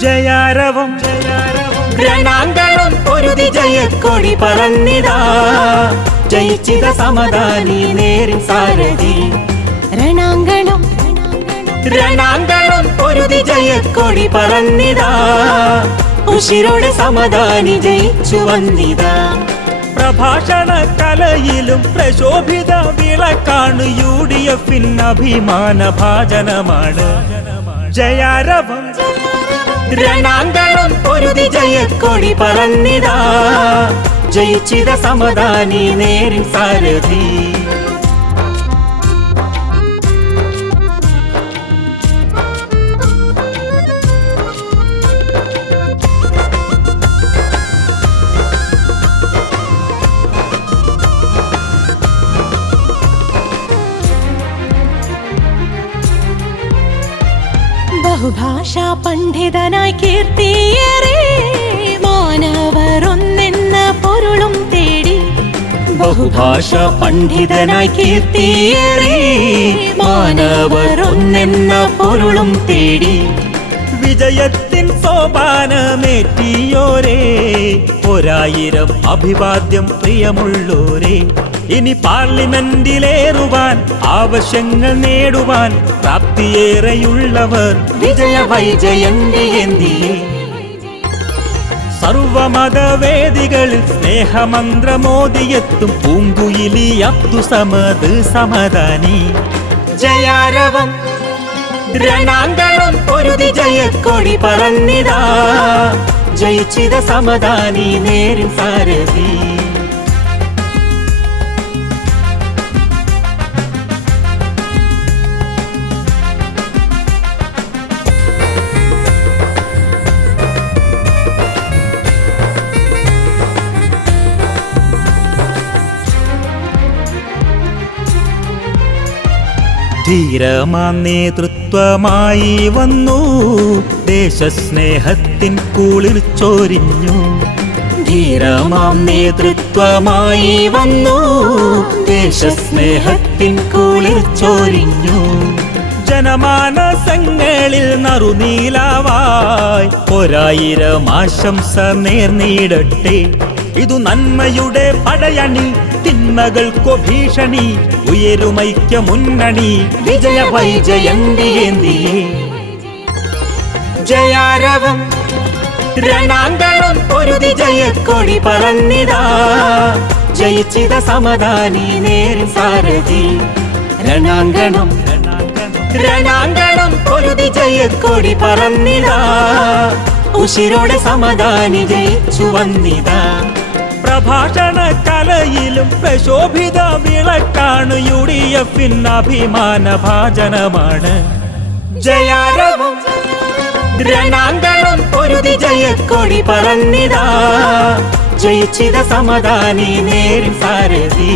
ജയാരവം. രണാങ്കണം പൊരുതി ജയക്കൊടി പറന്നിതാ. ജയിച്ചിത സമദാനി നേരിൻ സാരഥി. രണാങ്കണം. രണാങ്കണം പൊരുതി ജയക്കൊടി പറന്നിതാ. ഉഷിരോടെ സമദാനി ജയിച്ചു വന്നിതാ. പ്രഭാഷണ കലയിലും പ്രശോഭിത വിളക്കാണ് യു ഡി എഫിൻ അഭിമാന ഭാജനമാണ്. ജയാരവം. രണാങ്കണം പൊരുതി ജയക്കൊടി പറന്നിതാ ജയിച്ചിത സമദാനി നേരിൻ സാരഥി. ബഹുഭാഷാ പണ്ഡിതനായി കീർത്തിയേറെ മാനവർ ഒന്നെന്ന പൊരുളും തേടി ബഹുഭാഷാ പണ്ഡിതനായി കീർത്തിയേറി മാനവർ ഒന്നെന്ന പൊരുളും തേടി വിജയത്തിൻ സോപാനമേറ്റിയോരേ ഒരായിരം അഭിവാദ്യം പ്രിയമുള്ളോരേ. ഇനി പാർലമെന്റിലേറുവാൻ ആവശ്യങ്ങൾ നേടുവാൻ പ്രാപ്തിയേറെയുള്ളവർ വിജയ വൈജയന്തി എന്തിയേ സർവമതവേദികളിൽ സ്നേഹമന്ത്രമോദിയെത്തും പൂങ്കുയിലി അബ്ദു സമത് സമദാനി. ജയാരവം രണാങ്കണം പൊരുതി ജയക്കൊടി പറന്നിതാ ജയിച്ചിത സമദാനി നേരും സാരഥി. ധീരമാം നേതൃത്വമായി വന്നു. ദേശസ്നേഹത്തിൻ കൂളിൽ ചോരിഞ്ഞു. ധീരമാം നേതൃത്വമായി വന്നു. ദേശസ്നേഹത്തിൻ കൂളിൽ ചോരിഞ്ഞു. ജനമാനസങ്ങളിൽ നറുനീലാവായി. ഒരായിരം ആശംസ നേർന്നിടട്ടെ ഇതു നന്മയുടെ പടയണി. തിന്മകൾക്കു ഭീഷണി ഉയരുമൈക്യ മുന്നണി. വിജയ വൈജയന്തി ജയാരവം രണാങ്കണം പൊരുതി ജയക്കൊടി പറന്നിതാ. ജയിച്ചിത സമദാനി നേരിൻ സാരഥി. രണാങ്കണം രണാങ്കണം പൊരുതി ജയക്കൊടി പറന്നിതാ. ഉശിരോടെ സമദാനി ജയിച്ചു വന്നിതാ. പ്രഭാഷണ കലയിലും പ്രശോഭിത വിളക്കാണ് യു ഡി എഫിൻ അഭിമാന ഭാചനമാണ് ജയാരവം രണാങ്കണം പൊരുതി ജയക്കൊടി പറന്നിതാ. ജയിച്ചിത സമദാനി നേരും സാരഥി.